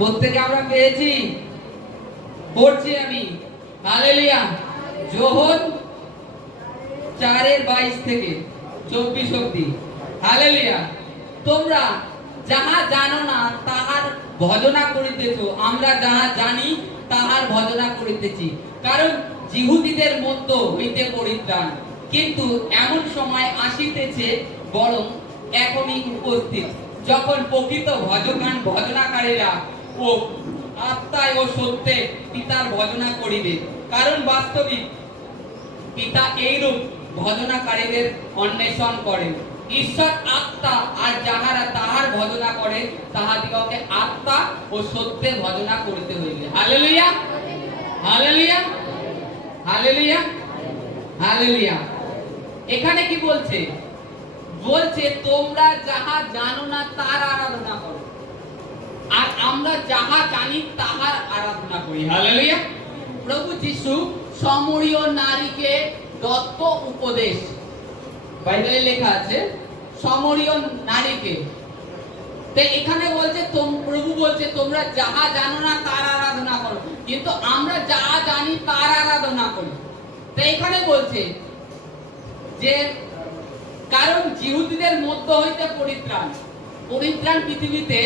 প্রত্যেকে আমরা পেয়েছি। পড়ছি আমি, হালেলুয়া। যোহন 4:22 থেকে 24 অবধি। হালেলুয়া। তোমরা যাহা জানো না তাহার ভজনা করিতেছ, আমরা যাহা জানি তাহার ভজনা করিতেছি, কারণ যিহুদীদের মধ্য হইতে পরিত্রাণ। কিন্তু এমন সময় আসিতেছে, বরং এখনই উপস্থিত, যখন প্রকৃত ভজনাকারীরা ও আত্মায় ও সত্যে পিতার ভজনা করিবে। কারণ বাস্তবিক পিতা এইরূপ ভজনাকারীদের অন্বেষণ করেন। ঈশ্বর আত্মা, আর যাহারা তাহার ভজনা করে তাহাদিগকে আত্মা ও সত্যে ভজনা করিতে হইবে। Hallelujah, hallelujah, hallelujah, hallelujah. এখানে কি বলছে? বলছে তোমরা যাহা জানো না তার আরাধনা করো, আর আমরা যাহা জানি তাহার আরাধনা করি। হালেলুয়া। প্রভু যিশু সমরীয় নারীকে দত্ত উপদেশ, বাইবেলে লেখা আছে সমরীয় নারীকে। তো এখানে বলছে প্রভু বলছে তোমরা যাহা জানো না তার আরাধনা করো, কিন্তু আমরা যাহা জানি তার আরাধনা করি। তো এখানে বলছে যে কারণ যিহুদীদের মধ্য হইতে পরিত্রাণ। পরিত্রাণ পৃথিবীতে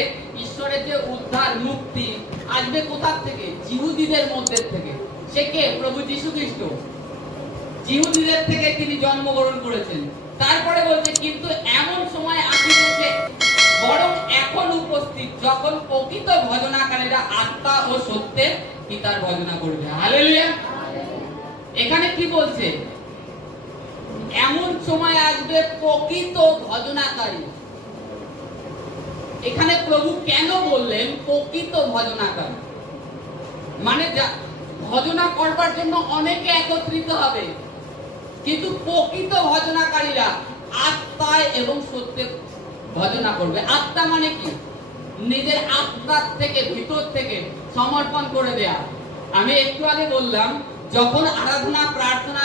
ঈশ্বরের যে উদ্ধার মুক্তি আসবে কোথা থেকে? যিহুদীদের মধ্যে থেকে। সে কে? প্রভু যীশু খ্রিস্ট। যিহুদীদের থেকে তিনি জন্মগ্রহণ করেছেন। তারপরে বলছে কিন্তু এমন সময় আসিতেছে, বরং এখন উপস্থিত, যখন প্রকৃত ভজনাকারীরা আত্মা ও সত্যে পিতার ভজনা করবে। হালেলুয়া। এখানে কি বলছে? এমন সময় আসবে প্রকৃত ভজনাকারী। এখানে প্রভু কেন বললেন প্রকৃত ভজনাকারী? মানে ভজনা করবার জন্য অনেকে একত্রিত হবে, কিন্তু প্রকৃত ভজনাকারীরা আত্মায় এবং সত্যে ভজনা করবে। আত্মা মানে কি? নিজের আত্মার থেকে, ভিতর থেকে সমর্পণ করে দেয়া। আমি একটু আগে বললাম যখন আরাধনা প্রার্থনা,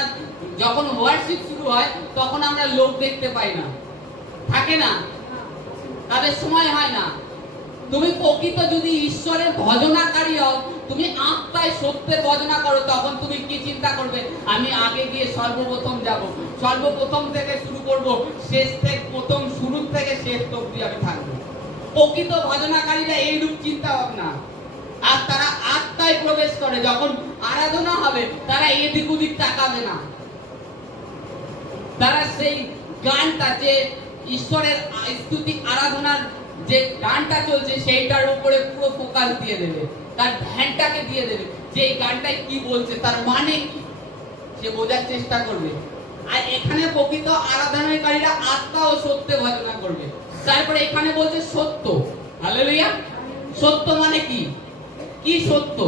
যখন ওয়ার্শিপ শুরু হয় তখন আমরা লোক দেখতে পাই না, থাকে না, তাদের সময় হয় না। তুমি প্রকৃত যদি ঈশ্বরের ভজনাকারী হও, তুমি আত্মায় সত্যে ভজনা করো, তখন তুমি কি চিন্তা করবে? আমি আগে গিয়ে সর্বপ্রথম যাব, সর্বপ্রথম থেকে শুরু করব, শেষ থেকে প্রথম, শুরু থেকে শেষ অবধি আমি থাকবো। প্রকৃত ভজনাকারীরা এইরূপ চিন্তা ভাবনা, আর তারা আত্মায় প্রবেশ করে। যখন আরাধনা হবে তারা এদিক ওদিক তাকাবে না, তারা সেই গানটা, যে ঈশ্বরের স্তুতি আরাধনার যে গানটা চলছে সেইটার উপরে পুরো ফোকাস দিয়ে দেবে, তার ধ্যানটাকে দিয়ে দেবে, যে এই গানটাই কি বলছে, তার মানে কি সে বোঝার চেষ্টা করবে। আর এখানে প্রকৃত আরাধনাকারীরা আত্মা ও সত্যে ভজনা করবে। তারপরে এখানে বলছে সত্য। হালেলুয়া। সত্য মানে কি? কি সত্য?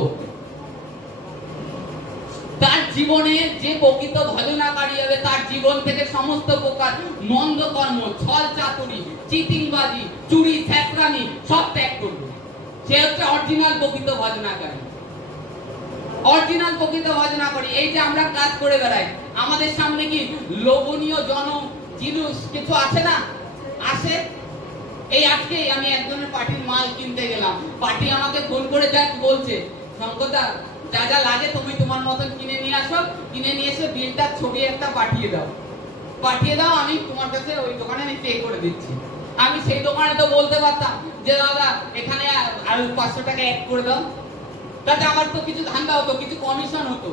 তার জীবনে যে প্রকৃত ভজনাকারী হবে তার জীবন থেকে সমস্ত প্রকার মন্দ কর্ম, ছল চাতুরি, চিটিংবাজি, চুরি, ছ্যাঁচড়ামি সব ত্যাগ করবে। সে হচ্ছে অরিজিনাল প্রকৃত ভজনাকারী। অরিজিনাল প্রকৃত ভজনাকারী। এই যে আমরা কাজ করে বেড়াই, আমাদের সামনে কি লোভনীয় জিনিস কিছু আছে না? আসে। এই আজকে আমি একজনের পার্টির মাল কিনতে গেলাম, পার্টি আমাকে ফোন করে যা বলছে, শঙ্করদা যা যা লাগে তুমি তোমার মতন কিনে নিয়ে আসো, কিনে নিয়ে এসে বিলটা ছবি একটা পাঠিয়ে দাও, আমি তোমার কাছে ওই দোকানে আমি পে করে দিচ্ছি। আমি সেই দোকানে তো বলতে পারতাম যে দাদা এখানে আরো 500 টাকা অ্যাড করে দাও, তাতে আমার তো কিছু ধান্দা হতো, কিছু কমিশন হতো।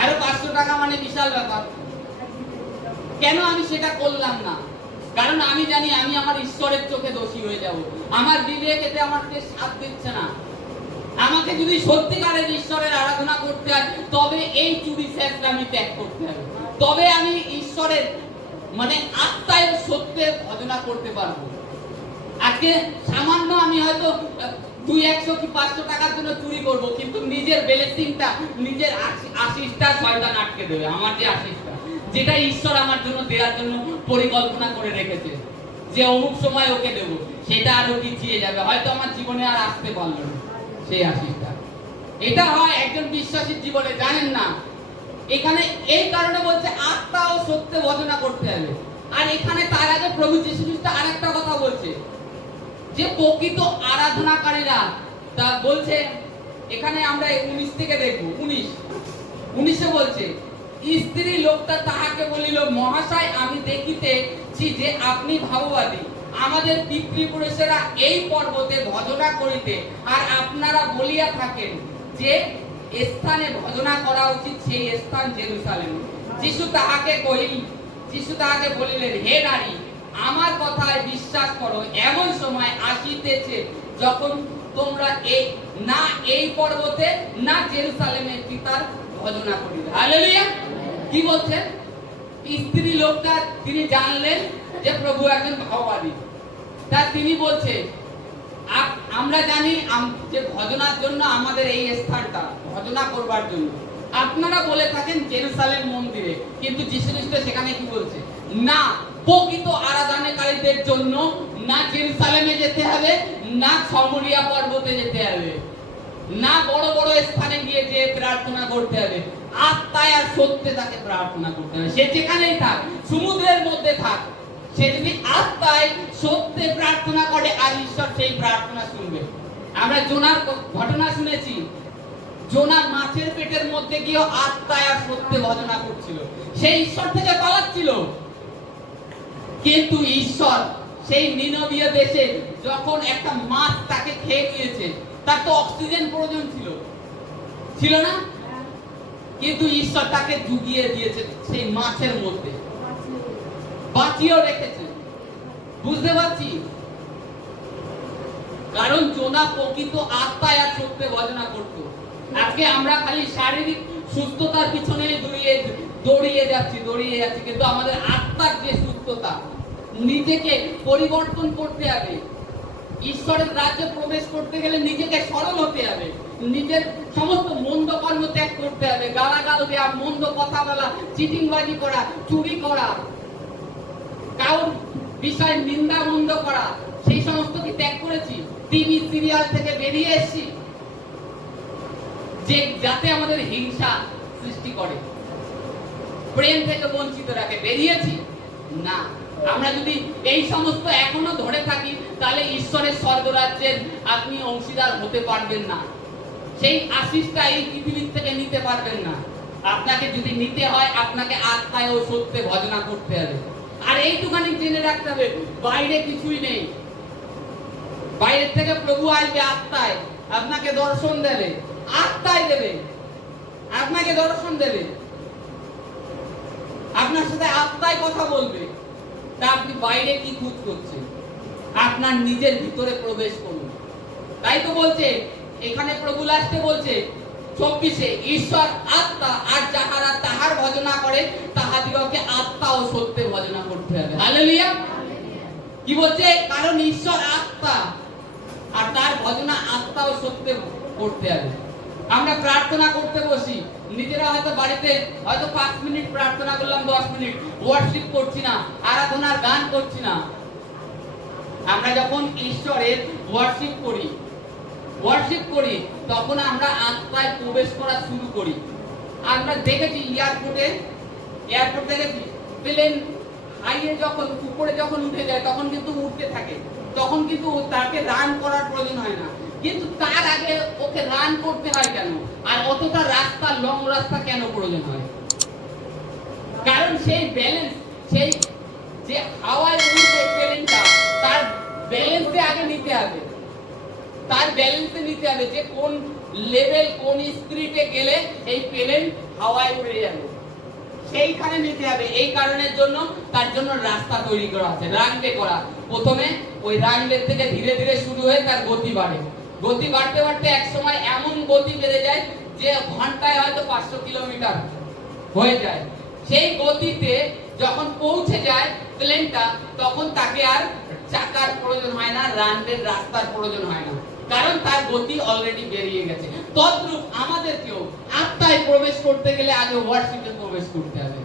আরো 500 টাকা মানে বিশাল ব্যাপার। কেন আমি সেটা করলাম না? কারণ আমি জানি আমি আমার ঈশ্বরের চোখে দোষী হয়ে যাব। আমার বিবেক এতে আমাকে সাথ দিচ্ছে না। আমাকে যদি সত্যিকারের ঈশ্বরের আরাধনা করতে হয় তবে এই চুরি ছ্যাঁচড়ামি ত্যাগ করতে হবে, তবে আমি ঈশ্বরের মানে আত্মায় সত্যে ভজনা করতে পারবো। আজকে সামান্য আমি হয়তো 200 কি 500 টাকার জন্য চুরি করব, কিন্তু নিজের ব্লেসিংটা, নিজের আশীষটা শয়তান আটকে দেবে। আমার যে আশীষটা, যেটা ঈশ্বর আমার জন্য দেওয়ার জন্য পরিকল্পনা করে রেখেছে, যে অমুক সময় ওকে দেব, সেটা আরো পিছিয়ে যাবে, হয়তো আমার জীবনে আর আসতে পারলো না সেই আশীষটা। এটা হয় একজন বিশ্বাসীর জীবনে, জানেন না? এখানে এই কারণে বলছে আত্মা ও সত্যে ভজনা করতে হবে। আর এখানে তার আগে প্রভু যীশু খ্রিস্ট আরেকটা কথা বলছে, যে প্রকৃত আরাধনাকারীরা তা বলছে এখানে আমরা 19 থেকে দেখবো। 19 বলছে, স্ত্রী লোকটা তাহাকে বলিল, মহাশয়, আমি দেখিতেছি যে আপনি ভাববাদী। আমাদের পিতৃপুরুষেরা এই পর্বতে ভজনা করিতে, আর আপনারা বলিয়া থাকেন যে স্থানে ভজনা করা উচিত, সেই স্থান জেরুসালেম। যিশু তাহাকে বলিলেন, হে নারী, আমার কথায় বিশ্বাস করো, এমন সময় আসিতেছে যখন তোমরা এই পর্বতে না জেরুসালেমের পিতার ভজনা করিবে। হালেলুয়া। কি বলছেন? স্ত্রী লোকটা তিনি জানলেন যে প্রভু একজন ভাববাদী। তা তিনি বলছে, আমরা জানি যে ভজনার জন্য আমাদের এই স্থানটা ভজনা করবার জন্য আপনারা বলে থাকেন জেরুসালেম মন্দিরে, কিন্তু যীশু খ্রিস্ট সেখানে কি বলছে? না, প্রকৃত আরাধনাকারীদের জন্য না জেরুসালেমে যেতে হবে, না সামরিয়া পর্বতে যেতে হবে, না বড় বড় স্থানে গিয়ে যে প্রার্থনা করতে হবে, আত্মায় আর সত্যে তাকে প্রার্থনা করতে হবে। সে যেখানেই থাক, সমুদ্রের মধ্যে থাক, সে যদি আত্মায় সত্যে প্রার্থনা করে, আর ঈশ্বর সেই প্রার্থনা শুনবে। আমরা জোনার ঘটনা শুনেছি, জোনা মাছের পেটের মধ্যে গিয়ে আত্মায় আর সত্যে ভজনা করছিল, সেই ঈশ্বর থেকে পালাচ্ছিল। কিন্তু ঈশ্বর সেই নিনবীয় দেশে যখন একটা মাছ তাকে খেয়ে নিয়েছে, তার তো অক্সিজেন প্রয়োজন ছিল না? কিন্তু ঈশ্বর তাকে ডুবিয়ে দিয়েছে সেই মাছের মধ্যে, বাঁচিয়েও রেখেছে। বুঝতে পারছি? কারণ জোনা প্রকৃত আত্মায় আর সত্যে ভজনা করত। আজকে আমরা খালি শারীরিক সুস্থতার পিছনে দৌড়িয়ে যাচ্ছি, কিন্তু আমাদের আত্মার যে সুস্থতা, নিজেকে পরিবর্তন করতে হবে। ঈশ্বরের রাজ্যে প্রবেশ করতে গেলে নিজেকে সরল হতে হবে, নিজের সমস্ত মন্দ কর্ম ত্যাগ করতে হবে। গালাগাল দেওয়া, মন্দ কথা বলা, চিটিংবাজি করা, চুরি করা, কারোর বিষয় নিন্দা মন্দ করা, সেই সমস্ত কি ত্যাগ করেছি? টিভি সিরিয়াল থেকে বেরিয়ে এসেছি যে যাতে আমাদের হিংসা সৃষ্টি করে, প্রেম থেকে বঞ্চিত রাখে, বেরিয়েছি না। আমরা যদি এই সমস্ত এখনো ধরে থাকি, তাহলে ঈশ্বরের স্বর্গরাজ্যের আপনি অংশীদার হতে পারবেন না, সেই আশীষটা এই পৃথিবীর থেকে নিতে পারবেন না। আপনাকে যদি নিতে হয়, আপনাকে আত্মায় ও সত্যে ভজনা করতে হবে। আর এইটুখানি জেনে রাখতে হবে, বাইরে কিছুই নেই। বাইরের থেকে প্রভু আসবে আত্মায়, আপনাকে দর্শন দেবে, আত্মায় দেবে, আপনাকে দর্শন দেবে, আপনার সাথে আত্মায় কথা বলবে। তা আপনি বাইরে কি খুঁজ করছেন? আপনার নিজের ভিতরে প্রবেশ করুন। তাই তো বলছে এখানে প্রভু লাস্টে বলছে 24-এ, ঈশ্বর আত্মা, আর যাহারা তাহার ভজনা করে তাহাদিগকে আত্মা ও সত্যে ভজনা করতে হবে। হালেলুয়া। কি বলছে? কারণ ঈশ্বর আত্মা, আর তার ভজনা আত্মা ও সত্যে করতে হবে। আমরা প্রার্থনা করতে বসি, নিজেরা হয়তো বাড়িতে 5 মিনিট প্রার্থনা করলাম, 10 মিনিট ওয়ার্শিপ করছি না, আরাধনার গান করছি না। আমরা যখন ঈশ্বরের ওয়ার্শিপ করি তখন আমরা আত্মায় প্রবেশ করা শুরু করি। আমরা দেখেছি এয়ারপোর্ট দেখেছি, প্লেন হাইয়ে যখন উপরে যখন উঠে যায় তখন কিন্তু উঠতে থাকে, তখন কিন্তু তাকে রান করার প্রয়োজন হয় না। কিন্তু তার আগে ওকে রান করতে হয় কেন? আর অতটা রাস্তা, লং রাস্তা কেন প্রয়োজন হয়? কারণ সেই ব্যালেন্স, সেই যে হাওয়ায় উড়বে প্লেনটা, তার ব্যালেন্সে আগে নিতে হবে, যে কোন লেভেল, কোন স্পিডে গেলে এই প্লেন হাওয়ায় উড়ে যাবে, সেইখানে নিতে হবে। এই কারণের জন্য তার জন্য রাস্তা তৈরি করা আছে, রানওয়ে করা। প্রথমে ওই রানওয়ে থেকে ধীরে ধীরে শুরু হয়ে তার গতি বাড়ে, গতি বাড়তে বাড়তে এক সময় এমন গতি বেড়ে যায় যে ঘন্টায় হয়তো 500 কিলোমিটার হয়ে যায়। সেই গতিতে যখন পৌঁছে যায় প্লেনটা, তখন তাকে আর চাকার প্রয়োজন হয় না, রানওয়ের রাস্তার প্রয়োজন হয় না, কারণ তার গতি অলরেডি বেরিয়ে গেছে। তদ্রূপ আমাদেরকেও আত্মায় প্রবেশ করতে গেলে আগে ওয়ার্শিপে প্রবেশ করতে হবে,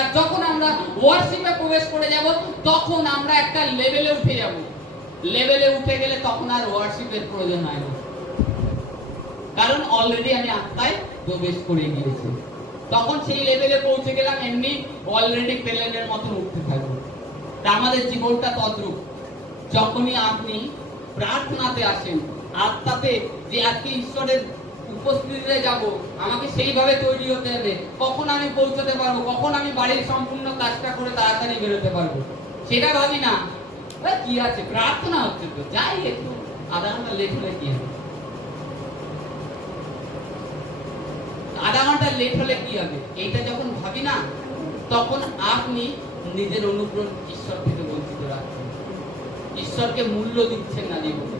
আর যখন আমরা ওয়ার্শিপে প্রবেশ করে যাব, তখন আমরা একটা লেভেলে উঠে যাব। লেভেলে উঠে গেলে তখন আর ওয়ার্শিপের প্রয়োজন হয় না, কারণ অলরেডি আমি আত্মায় প্রবেশ করে গিয়েছি। তখন সেই লেভেলে পৌঁছে গেলাম, এমনি অলরেডি প্লেনের মতন উঠতে থাকবো। তা আমাদের জীবনটা তদ্রূপ। যখনই আপনি প্রার্থনাতে আসেন, আত্মাতে, যে আজকে ঈশ্বরের উপস্থিতিতে যাব, আমাকে সেইভাবে তৈরি হতে হবে। কখন আমি পৌঁছতে পারবো, কখন আমি বাড়ির সম্পূর্ণ কাজটা করে তাড়াতাড়ি বেরোতে পারবো, সেটা ভাবি না। কি আছে, প্রার্থনা হচ্ছে তো, যাই একটু আধা ঘন্টা লেট হলে কি হবে, আধা ঘন্টা লেট হলে কি হবে, এইটা যখন ভাবি না, তখন আপনি নিজের অনুগ্রহ ঈশ্বর থেকে বঞ্চিত রাখছেন, ঈশ্বরকে মূল্য দিচ্ছেন না জীবনে।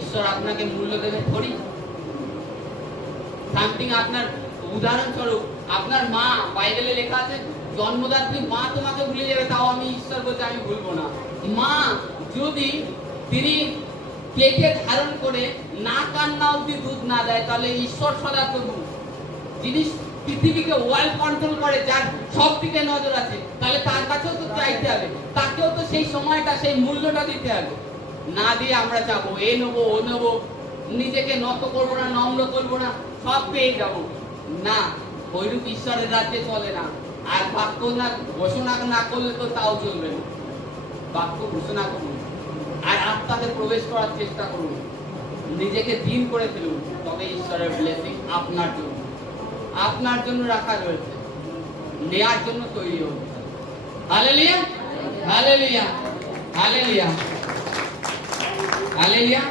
ঈশ্বর আপনাকে মূল্য দেবে থরি। সামথিং আপনার উদাহরণস্বরূপ আপনার মা, বাইবেলে লেখা আছে জন্মদাত্রী মা তোমাকে ভুলে যাবে, তাও আমি ঈশ্বর বলতে আমি ভুলবো না। মা যদি তিনি পেটে ধারণ করে না কান্না অব্দি দুধ না দেয়, তাহলে ঈশ্বর সদাপ্রভু, যিনি পৃথিবীকে ওয়ার্ল্ড কন্ট্রোল করে, যার সব দিকে নজর আছে, তাহলে তার কাছেও তো চাইতে হবে, তাকেও তো সেই সময়টা, সেই মূল্যটা দিতে হবে। না দিয়ে আমরা চাবো এ নেবো ও নেবো, নিজেকে নত করবো না, নম্র করবো না, সব পেয়ে যাবো না। ওইরূপ ঈশ্বরের রাজ্যে চলে না। আর বাক্য না ঘোষণা না করলে তো তাও চলবে না, বাক্য ঘোষণা করুন আর আত্মাতে প্রবেশ করার চেষ্টা করুন, নিজেকে দিন করে ফেলুন, তবে ঈশ্বরের ব্লেসিং আপনার জন্য রাখা রয়েছে, নেয়ার জন্য তৈরি হোক। Hallelujah, hallelujah, hallelujah, hallelujah.